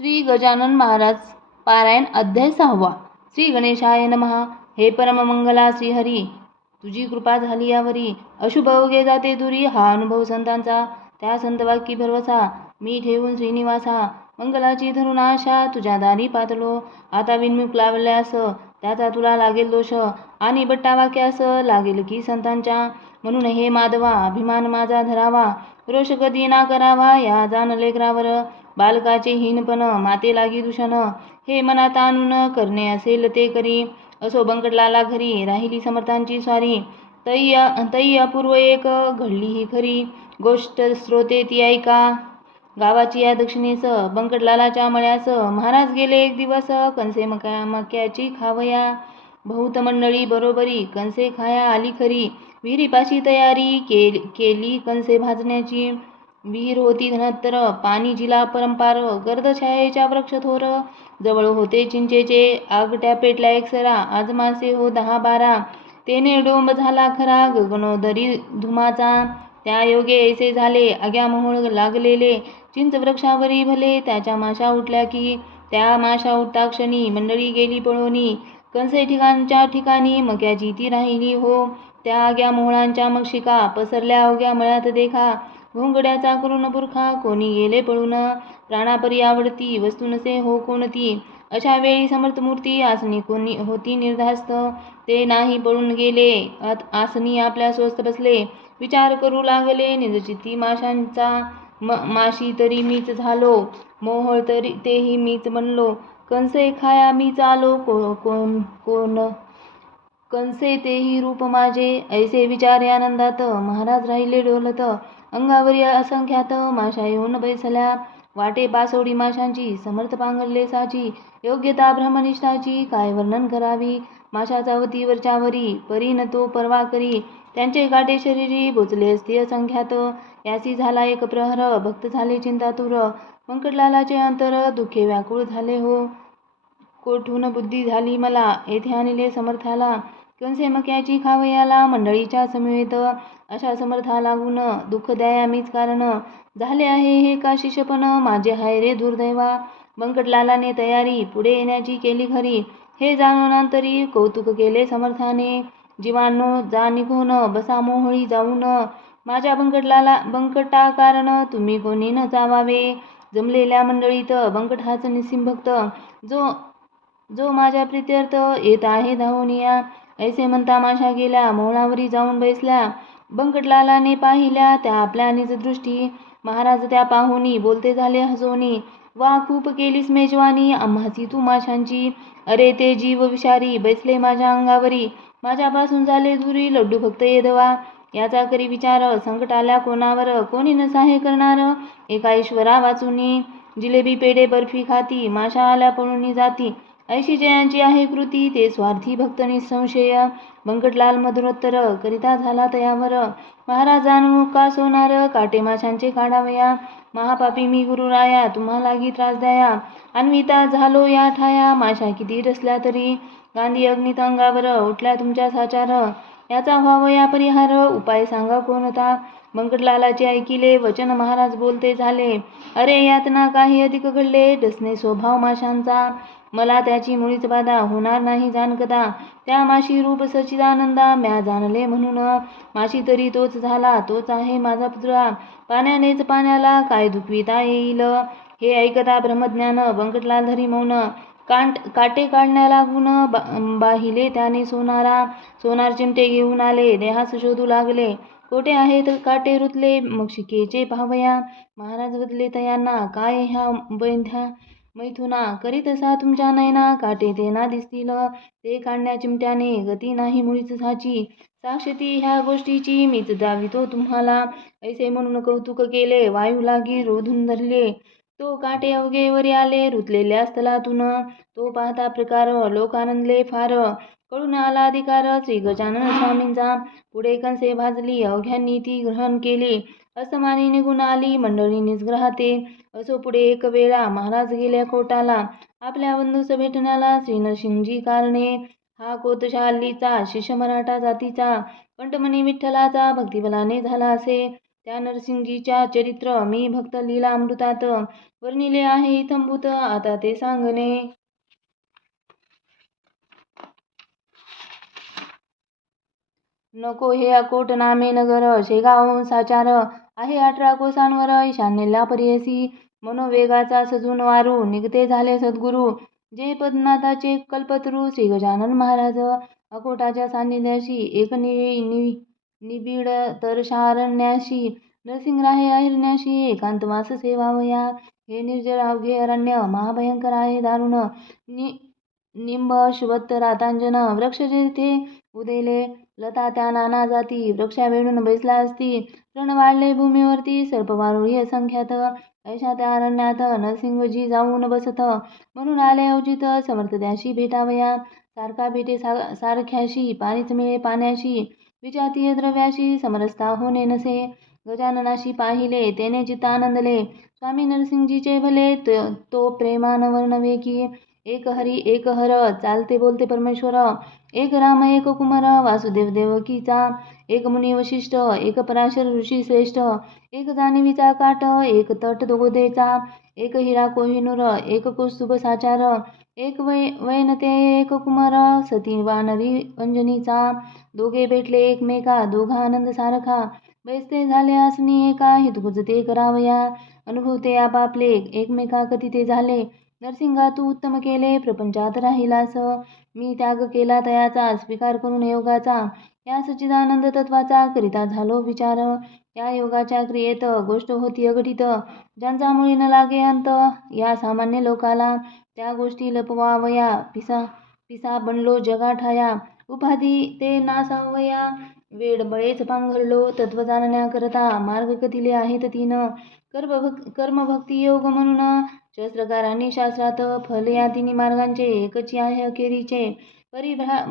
श्री गजानन महाराज पारायण अध्याय 6. श्री गणेशाय नमः. हे परममंगला श्रीहरी, तुझी कृपा झाली यावरी. अशुभ अवघे जाते दुरी, हा अनुभव संतांचा. त्या संतवाक्यी भरवसा, मी ठेवून श्रीनिवासा. मंगलाची धरून आशा, तुझ्या दारी पातलो. आता विनमुख लावल्यास त्याचा तुला लागेल दोष. आणि बट्टा वाक्यास लागेल की संतांच्या. म्हणून हे माधवा, अभिमान माझा धरावा. रोष कधी ना करावा या जाण लेकरावर. बालकाचे हीनपण माते लागी दूषण. हे मनात आणून करणे असेल ते करी. असो बंकटलाला घरी, राहिली समर्थांची स्वारी. तई अपूर्व एक घडली ही खरी गोष्ट, श्रोते ती ऐका. गावाची या दक्षिणेस बंकटलालाच्या मळ्यास महाराज गेले एक दिवस. कणसे मक्याची खावया, बहुत मंडळी बरोबरी. कणसे खाया आली खरी, विहिरीपाशी तयारी केली कणसे भाजण्याची. विहीर होती धनत्तर, पाणी जिला परंपार. गर्द छायेच्या वृक्ष थोर, जवळ होते चिंचेचे. आगट्या पेटल्या एकसरा, आज मासे हो 10-12. तेने डोंब झाला खरा गगनोदरी धुमाचा. त्या योगे ऐसे झाले, आग्या मोहोळ लागलेले. चिंच वृक्षावरी भले, त्याच्या माशा उठल्या की. त्या माशा उठता क्षणी मंडळी गेली पळोनी. कणसे ठिकाणच्या ठिकाणी, मक्याची ती राहिली हो. त्या आग्या मोहळांच्या मक्षिका पसरल्या अवघ्या मळ्यात देखा. घोंगड्याचा करून बुरखा, कोणी गेले पळून. प्राणापरी आवडती वस्तू नसे हो कोणती. अशा वेळी समर्थमूर्ती आसनी कोणी होती निर्धास्त. ते नाही पळून गेले, आसनी आपल्या स्वस्थ बसले. विचार करू लागले निजचित्ती माशांचा. माशी तरी मीच झालो, मोहोळ तरी तेही मीच बनलो. कणसे खाया मीच आलो, कोण कणसे तेही रूप माझे. ऐसे विचारे आनंदात महाराज राहिले डोलत. अंगावरी असंख्यात माशा येऊन बैसल्या. वाटे पासोडी माशांची, समर्थ पांघरले साची. योग्यता ब्रह्मनिष्ठाची, काय वर्णन करावी. माशाचा वरच्यावरी, परी न तो परवा करी. त्यांचे काटे शरीरी बोचले असते असंख्यात. यासी झाला एक प्रहर, भक्त झाले चिंतातुर. व्यंकटलालाचे अंतर दुःखे व्याकुळ झाले हो. कोठून बुद्धी झाली मला, येथे आणले समर्थाला. कणसे मक्याची खावयाला, मंडळीच्या समवेत. अशा समर्था लागून दुःख द्याया मीच कारण. झाले आहे हे का शिष्यपण, माझे हाय रे दुर्दैवा. बंकटलालाने तयारी पुढे येण्याची केली खरी. हे जाणून अंतरी कौतुक केले समर्थाने. जीवांनो जा निघून, बसा मोहळी जाऊन. माझ्या बंकटा कारण तुम्ही कोणी न जावावे. जमलेल्या मंडळीत बंकट हाच निसिंभक्त, जो माझ्या प्रीत्यर्थ येत आहे धावून या. ऐसे म्हणता माशा गेल्या मोहळावरी जाऊन बैसल्या. बंकटलालाने पाहिल्या त्या आपल्या निज दृष्टी. महाराज त्या पाहुनी बोलते झाले हसोनी. वा खूप केलीस मेजवानी आम्हासी तू माशांची. अरे ते जीव विषारी बैसले माझ्या अंगावरी. माझ्यापासून झाले दुरी, लड्डू फक्त येदवा. याचा करी विचार, संकट आल्या कोणावर, कोणी न सहाय्य करणार. एका ईश्वरा वाचुनी, जिलेबी पेढे बर्फी खाती, माशा आल्या पळून जाती. ऐशी जयांची आहे कृती, ते स्वार्थी भक्त निसंशय. बंकटलाल मधुरोत्तर करिता झाला तयावर. महाराजांनो का सोनार, काटे माशांचे काढावया. महापापी मी गुरुराया, तुम्हालागी त्रास द्याया. अन्विता झालो या ठाया, माशा किती रचल्या तरी. गांधी अग्नित अंगावर उठल्या तुमच्या साचार. याचा व्हावया परिहार, उपाय सांगा कोणता. बंकटलालाचे ऐकिले वचन महाराज बोलते झाले. अरे यातना काही अधिक घडले, डसणे स्वभाव माशांचा. मला त्याची मुळीच बाधा होणार नाही जानकदा. त्या माशी रूप सच्चिदानंदा म्या जाणले म्हणून. माशी तरी तोच झाला, तोच आहे माझा पुतळा. पाण्यानेच पाण्याला काय दुखविता येईल. हे ऐकता ब्रह्मज्ञान बंकटलाल धरी मौन. काटे काढण्या लागून बाहिले त्याने सोनारा. सोनार चिमटे घेऊन आले, देहास शोधू लागले. कोठे आहेत काटे रुतले, मक्षिकेचे पाहवया. महाराज बदले तयांना, काय ह्या बैंध्या मैथुना. करीत असा तुमच्या नयना, काटे ते ना दिसतील. ते काढण्या चिमट्याने गती नाही मुळीच साची. साक्षी ह्या गोष्टीची मीच दावितो तुम्हाला. ऐसे म्हणून कौतुक केले, वायू लागी रोधून धरले. तो काटे अवघे वरी आले, रुतलेल्या स्थलातून. तो पाहता प्रकार लोकानंदले फार. कळून आला अधिकार श्री गजानन स्वामींचा. पुढे कणसे भाजली, अवघ्यांनी ती ग्रहण केली. असमानी निघून आली मंडळी निजग्रहाते. असो पुढे एक वेळा महाराज गेल्या कोटाला. आपल्या बंधूस भेटण्याला श्री नरसिंहजी कारणे. हा कोतशालीचा शिष्य मराठा जातीचा. कंठमणी विठ्ठलाचा भक्तिबलाने झाला असे. त्या नरसिंगजीच्या चरित्र मी भक्त लीला अमृतात वर्णिले आहे इथंभूत आता ते सांगणे. नको हे अकोट नामे नगर शेगाव साचार आहे 18 कोसांवर ईशान्येला परियसी मनोवेगाचा सजून वारू निघते झाले सद्गुरू जे पद्मनाथाचे कल्पतरू श्री गजानन महाराज अकोटाच्या सान्निध्याशी एक निबिड तरशारण्याशी नरसिंगराहे अहिरण्याशी एकांतवास सेवावया हे निर्जर अवघे अरण्य महाभयंकर आहे दारुण निंब अश्वत्थ रातांजन वृक्ष जेथे उदेले लता त्या नाना जाती वृक्षा वेढून बैसला असती तृण वाढले भूमीवरती सर्पवारुळी असंख्यात ऐशा त्या अरण्यात नरसिंहजी जाऊन बसत म्हणून आले अवचित समर्थ त्याशी भेटावया सारखा भेटे सारख्याशी पाणीच मिळे पाण्याशी विजातीय द्रव्याशी समरसता होणे नसे गजाननाशी पाहिले तेने चित्त आनंदले स्वामी नरसिंहजीचे भले तो प्रेमान वर्णवे की एक हरी एक हर चालते बोलते परमेश्वर एक राम एक कुमार वासुदेव देवकीचा एक मुनी वशिष्ठ एक पराशर ऋषी श्रेष्ठ एक जाणीवीचा काट एक तट गोदेचा एक हिरा कोहिनूर एक कौस्तुभ साचार एक वैनते एक कुमार सती वानरी अंजनीचा दोघे भेटले एकमेका दोघा आनंद सारखा बैसते झाले असनी एका हितगुज ते करावया अनुभवते आपापले एकमेका कधी ते झाले नरसिंगा तू उत्तम केले प्रपंचात राहिलास मी त्याग केला तयाचा स्वीकार करून योगाचा या सच्चिदानंद तत्वाचा करिता झालो विचार या योगाच्या क्रियेत गोष्ट होती अघटित ज्यांचा मुळी न लागे अंत या सामान्य लोकाला त्या गोष्टी लपवावया पिसा बनलो जगा ठाया उपाधी ते नासावया वेड बळेच पांघरलो तत्व जाणण्याकरता मार्ग कथिले आहेत तीन कर्मभक्ती योग म्हणून शास्त्रकारांनी शास्त्रात फल या तिन्ही मार्गांचे एकची आहे अखेरीचे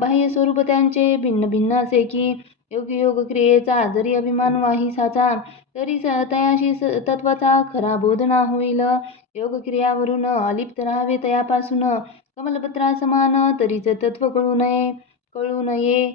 बाह्य स्वरूप त्यांचे भिन्न भिन्न असे की योग क्रियेचा जरी अभिमान वाहिसाचा तरी तयाशी तत्वाचा खरा बोध ना होईल योग क्रियावरून अलिप्त राहावे तयापासून कमलपत्रा समान तरीच तत्व कळू नये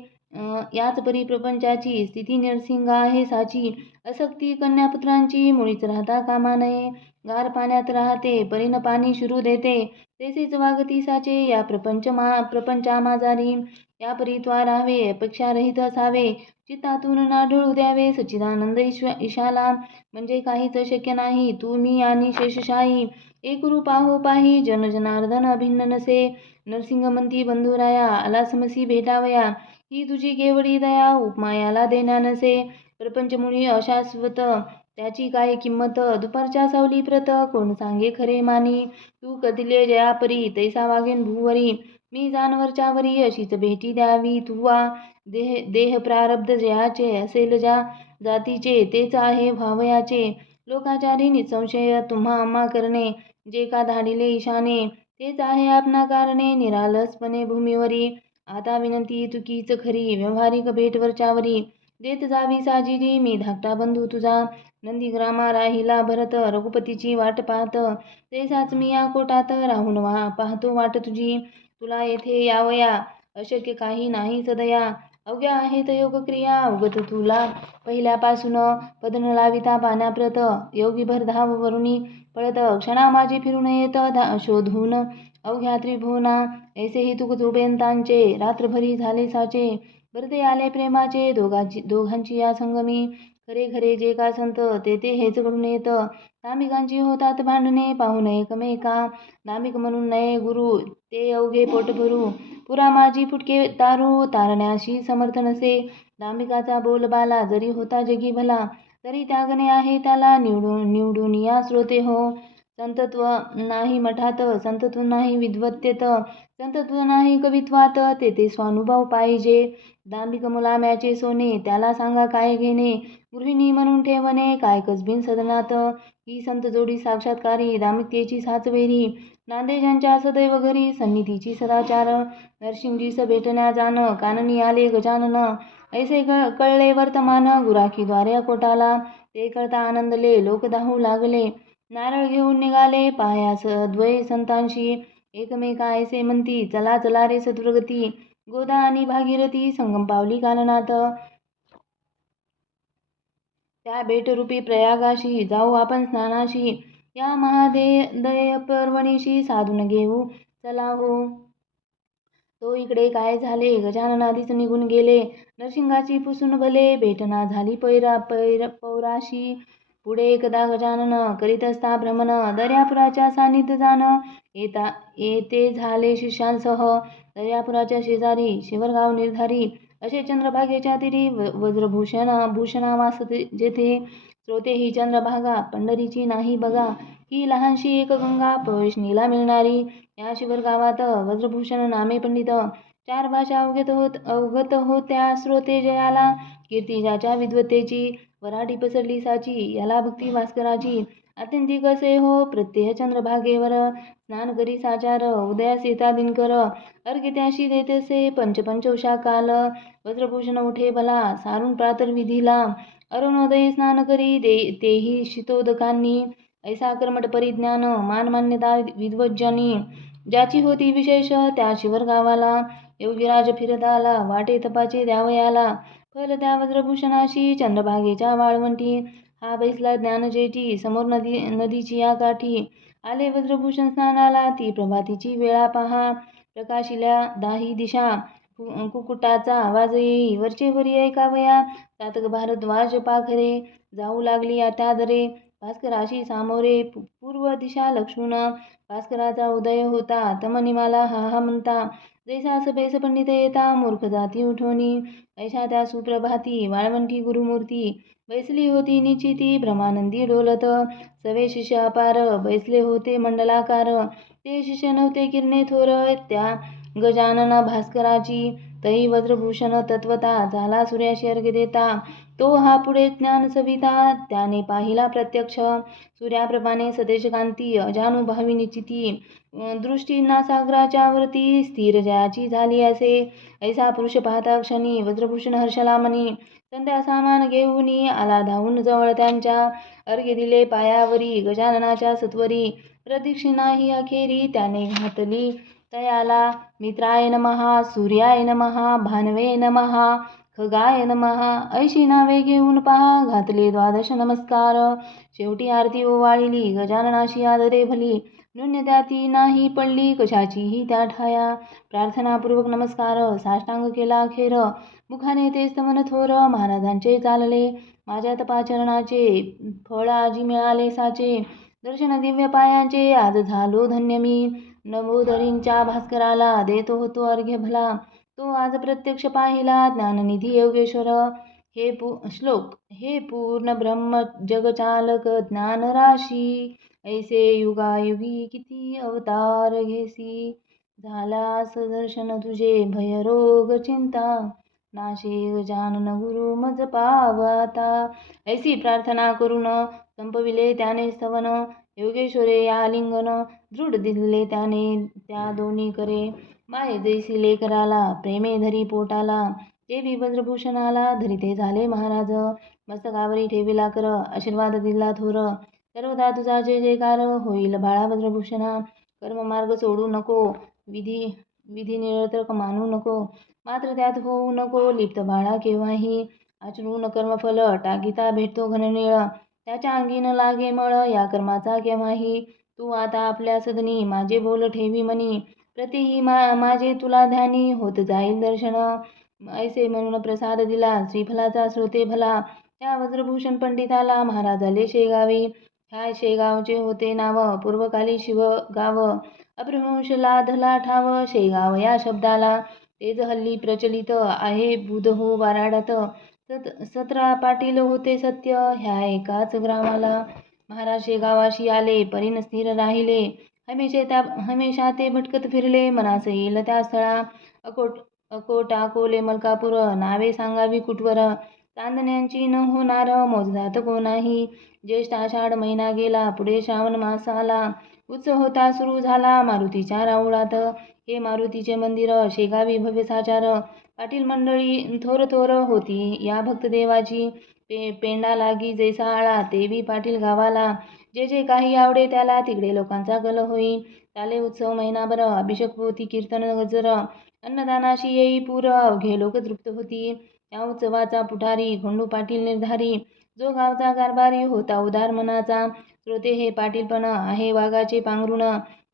याच परी प्रपंचाची स्थिती नरसिंग आहे साची असक्ती कन्यापुत्रांची मुळीच राहता कामा नये गार पाण्यात राहते परीन पाणी शिरू देते तसेच वागती साचे या प्रपंचा माझारी या परीत्वा राहावे अपेक्षारहित असावे चित्तातून ना ढळू द्यावे सच्चिदानंद ईशाला म्हणजे काहीच शक्य नाही तू मी आणि शेषशाही एक रूप आहो पाही जनार्दन अभिन्न नसे नरसिंहमंती बंधुराया आला समसी भेटावया ही तुझी केवढी दया उपमायाला देण्या नसे प्रपंचमुळी अशाश्वत त्याची काय किंमत दुपारच्या सावली प्रत कोण सांगे खरे मानी तू कदिले जयापरी तैसा वागेन भूवरी मी जानवरच्या वरी अशीच भेटी द्यावी तुवा देह प्रारब्ध जयाचे असेल ज्या जातीचे तेच आहे व्हावयाचे लोकाचारी निसंशय तुम्हा आम्हा करणे जे का धाडिले ईशाने तेच आहे आपणा कारणे निरालसपणे भूमीवरी आता विनंती तुकीच खरी व्यवहारिक भेटवरच्यावरी देत जावी साजिरी मी धाकटा बंधू तुझा नंदीग्रामा राहिला भरत रघुपतीची वाट पाहत तेसाच मी या कोटात राहून पाहतो वाट तुझी तुला येथे यावया अशक्य काही नाही सदया अवघ्या आहेत योगक्रिया अवगत तुला पहिल्यापासून पदन लाविता पाण्याप्रत योगीभर धाव वरुणी पळत क्षणा माझी फिरून येत शोधून अवघ्या त्रिभुवना ऐसेही तुक जुबेंतांचे रात्रभरी झाले साचे भरते आले प्रेमाचे दोघांची या संगमी खरे जे का संत ते हेच घडून येत धामिकांची होतात भांडणे पाहून एकमेका धामिक म्हणून नये गुरु ते अवघे पोट भरू पुरा माझी फुटके तारू तारण्याशी समर्थ नसे धामिकाचा बोलबाला जरी होता जगी भला तरी त्यागणे आहे त्याला निवडून या श्रोते हो संतत्व नाही मठात संतत्व नाही विद्वत्तेत संतत्व नाही कवित्वात ते स्वानुभव पाहिजे दांभिक मुलाम्याचे सोने त्याला सांगा काय घेणे गृहिणी म्हणून ठेवणे काय कसबीन सदनात ही संत जोडी साक्षात्कारी दामिकतेची साचवेरी नांदेजांच्या सदैव घरी सन्निधीची सदाचार नरसिंगजीस भेटण्या जाण काननी आले गजानन ऐसे कळले वर्तमान गुराखीद्वारे अकोटाला ते कळता आनंदले लोक धावू लागले नारळ घेऊन निघाले पायास द्वय संतांशी एकमेका ऐसे म्हणती चला चला रे सद्वगती गोदा आणि भागीरथी संगम पावली काननाथ त्या भेटरूपी प्रयागाशी जाऊ आपण स्नानाशी. या महादेय पर्वणीशी साधून घेऊ चला हो. तो इकडे काय झाले, गजानन आधीच निघून गेले. नरसिंहाची पुसून भले, भेटना झाली पौराशी. पुढे एकदा गजानन करीत असता भ्रमण, दर्यापुराच्या सानिध्य जाण. येते झाले शिष्यांसह, दर्यापुराच्या शेजारी शिवरगाव निर्धारी. असे चंद्रभागेच्या तीरी भूषणावास जेथे. स्रोते ही चंद्रभागा, पंढरीची नाही बघा. ही लहानशी एक गंगा, प्रवेशनीला मिळणारी. या शिवरगावात वज्रभूषण नामे पंडित. 4 भाषा अवगत होत्या स्रोते जयाला. कीर्ती ज्याच्या विद्वत्तेची, वराठी पसरली साची. याला भक्ती भास्कराची. अत्यंतिक असे हो प्रत्यय चंद्रभागेवर. स्नान करी साचार, उदयास येता दिनकर. अर्घ्य त्याशी देतसे पंचउषा काल. वज्रभूषण उठे भला, सारून प्रातर्विधीला. अरुणोदयी स्नान करी तेही शीतोदकांनी. ऐसा कर्मठ परिज्ञान, मान्यता विद्वज्जनी. ज्याची होती विशेष त्या शिवरगावाला. योगीराज फिरत आला, वाटे तपाचे द्यावयाला. फल त्या वज्रभूषणाशी, चंद्रभागेच्या वाळवंटी. हा बैसला ज्ञानजेठी, समोर नदीची या काठी. आले वज्रभूषण स्नानाला, ती प्रभातीची वेळा पहा. प्रकाशिल्या दाही दिशा, कुकुटाचा आवाज येई. वरचे वरी ऐकावया, चातक भारद्वाज पाखरे. जाऊ लागली त्या दरे, भास्कराशी सामोरे. पूर्व दिशा लक्षून, भास्कराचा उदय होता. तमनिमाला हा हा म्हणता, जैसा सभेस पंडित येता, मूर्ख जाती उठवणी. ऐशा त्या सुप्रभाती, वाळवंटी गुरुमूर्ती. बैसली होती निश्चिती, भ्रमानंदी डोलत. सवे शिष्य अपार, बैसले होते मंडलाकार. ते शिष्य नव्हते किरणे थोर, त्या गजानन भास्कराची. तई वज्रभूषण तत्वता, झाला सूर्याशी अर्घ्य देता. तो हा पुढे ज्ञान सविता, त्याने पाहिला प्रत्यक्ष. सूर्याप्रमाणे सतेज कांती, अजानुभावी निश्चिती. दृष्टींना सागराच्या वरती, स्थिर जयाची झाली असे. ऐसा पुरुष पाहता क्षणी, वज्रभूषण हर्षला मनी. संध्या सामान घेऊनी, आला धावून जवळ त्यांच्या. अर्घ्य दिले पायावरी, गजाननाच्या सत्वरी. प्रदक्षिणा ही अखेरी, त्याने घातली तयाला. मित्राय नमः, सूर्याय नमः, भानवे नमः, खगाय नमः. ऐशी नावे घेऊन पहा, घातले 12 नमस्कार. शेवटी आरती ओवाळली, गजाननाशी आदरे भली. न्यूनता ती नाही पडली, कशाचीही त्या ठाया. प्रार्थनापूर्वक नमस्कार, साष्टांग केला अखेर. मुखाने ते स्तवन थोर, महाराजांचे चालले. माझ्या तपाचरणाचे फळ आजी मिळाले साचे. दर्शन दिव्य पायांचे, आज झालो धन्य मी. नभोधरींच्या भास्कराला, देतो होतो अर्घ्य भला. तो आज प्रत्यक्ष पाहिला, ज्ञाननिधी योगेश्वर. श्लोक. हे पूर्ण ब्रह्म जगचालक ज्ञानराशी. ऐसे युगायुगी किती अवतार घेसी. झालास दर्शन तुझे भयरोग चिंता. नाशे गजानन गुरु मज पावता. ऐसी प्रार्थना करून संपविले त्याने स्तवन. योगेश्वरे या लिंगन, दृढ दिले त्याने त्या दोन्ही करे. माये जैसी लेकराला, प्रेमे धरी पोटाला. देवी वज्रभूषणाला, धरिते झाले महाराज. मस्तकावरी ठेविला कर, आशीर्वाद दिला थोर. सर्वदा तुझा जय जयकार, होईल बाळा वज्रभूषणा. कर्ममार्ग सोडू नको, विधी निरर्थक मानू नको. मात्र त्यात होऊ नको लिप्त बाळा केव्हाही. आचरून कर्मफल, टाकीता भेटतो घननीळ. त्याच्या अंगी न लागे मळ, या कर्माचा केव्हाही. तू आता आपल्या सदनी, माझे बोल ठेवी मनी. प्रतिही माझे तुला ध्यानी, होत जाईल दर्शन. ऐसे म्हणून प्रसाद दिला, श्रीफलाचा स्रोते भला. त्या वज्रभूषण पंडिताला, महाराज आले शेगावी. ह्या शेगावचे होते नाव, पूर्वकाली शिवगाव. अपभ्रंश लाधला ठाव, शेगाव या शब्दाला. तेच हल्ली प्रचलित आहे बुधहो वाराडात. 17 पाटील होते सत्य, ह्या एकाच ग्रामाला. महाराज शेगावाशी आले, परीन स्थिर राहिले. हमेशा ते भटकत फिरले, मनास येईल त्या स्थळा. अकोट अकोले मलकापूर, नावे सांगावी कुठवर. चांदण्यांची न होणार मोजदात कोणाही. ज्येष्ठ आषाढ महिना गेला, पुढे श्रावण मास आला. उत्सव होता सुरू झाला, मारुतीच्या राऊळात. हे मारुतीचे मंदिर, शेगावी भव्य साचार. पाटील मंडळी थोर थोर होती या भक्तदेवाची. पेंडा लागी जैसा आळा, तेवी पाटील गावाला. जे जे काही आवडे त्याला, तिकडे लोकांचा कल होई. चाले उत्सव महिनाभर, अभिषेक होती कीर्तन गजर. अन्नदानाशी येई पूर, अवघे लोक तृप्त होती. त्या उत्सवाचा पुढारी खंडू पाटील निर्धारी. जो गावचा कारभारी होता उदार मनाचा, श्रोते हे पाटीलपण आहे वाघाचे पांघरुण,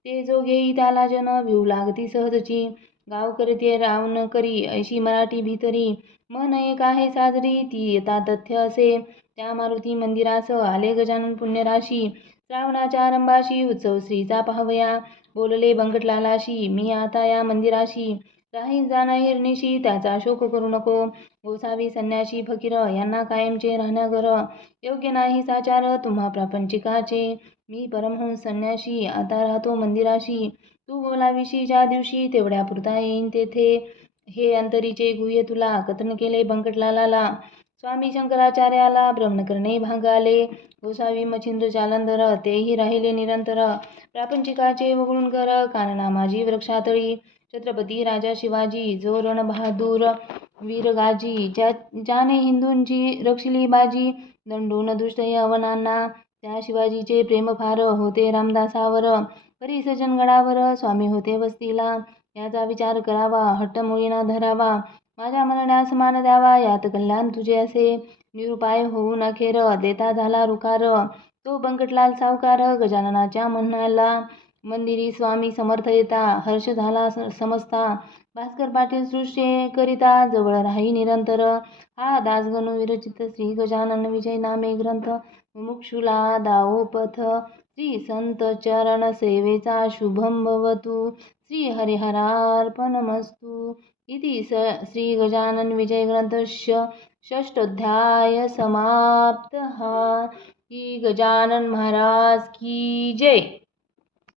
ते जो घेई त्याला जन भिऊ लागती सहजची, गाव करते राव न करी ऐशी मराठी भीतरी, मन एक आहे साजरी ती येता तथ्य असे, त्या मारुती मंदिरास आले गजानन पुण्यराशी, श्रावणाच्या आरंभाशी उत्सव श्रीचा पाहवया, बोलले बंकटलालाशी मी आता या मंदिराशी, राहीन जाणं हिरनिशी त्याचा शोक करू नको, गोसावी संन्याशी फकीर यांना कायमचे राहण्याघर, योग्य नाही साचार तुम्हा प्रापंचिकाचे, मी परमहंस संन्याशी आता राहतो मंदिराशी, तू बोलाविशी ज्या दिवशी तेवढ्या पुरता येईन तेथे, हे अंतरीचे गुह्य तुला कथन केले बंकटलालाला, स्वामी शंकराचार्याला भ्रमण करणे भाग आले, गोसावी मच्छिंद्र जालंधर तेही राहिले निरंतर, प्रापंचिकाचे वगळून कर कानना माझी वृक्षातळी, छत्रपती राजा शिवाजी जो रणबहादूर वीरगाजी, ज्याने हिंदूंची रक्षिली बाजी, दंडून दुष्ट यवनांना, त्या शिवाजीचे प्रेम फार होते रामदासावर, परी सज्जनगडावर स्वामी होते वस्तीला, याचा विचार करावा हट्ट मुळीना धरावा, माझ्या म्हणण्यास मान द्यावा यात कल्याण तुझे असे, निरुपाय होऊन अखेर देता झाला रुकार, तो बंकटलाल सावकार गजाननाच्या म्हणण्याला, मंदिरी स्वामी समर्थ येता हर्ष झाला समजता, भास्कर पाटील सृष्टी करिता जवळ राही निरंतर, हा दासगणू विरचित श्री गजानन विजय नामे ग्रंथ, मुमुक्षुला दाओ पथ, श्री संत चरण सेवेचा शुभम भवतु, श्री हरिहरार्पणमस्तु. इति श्री गजानन विजय ग्रंथ षष्ठोध्याय समाप्तः. ही गजानन महाराज की जय.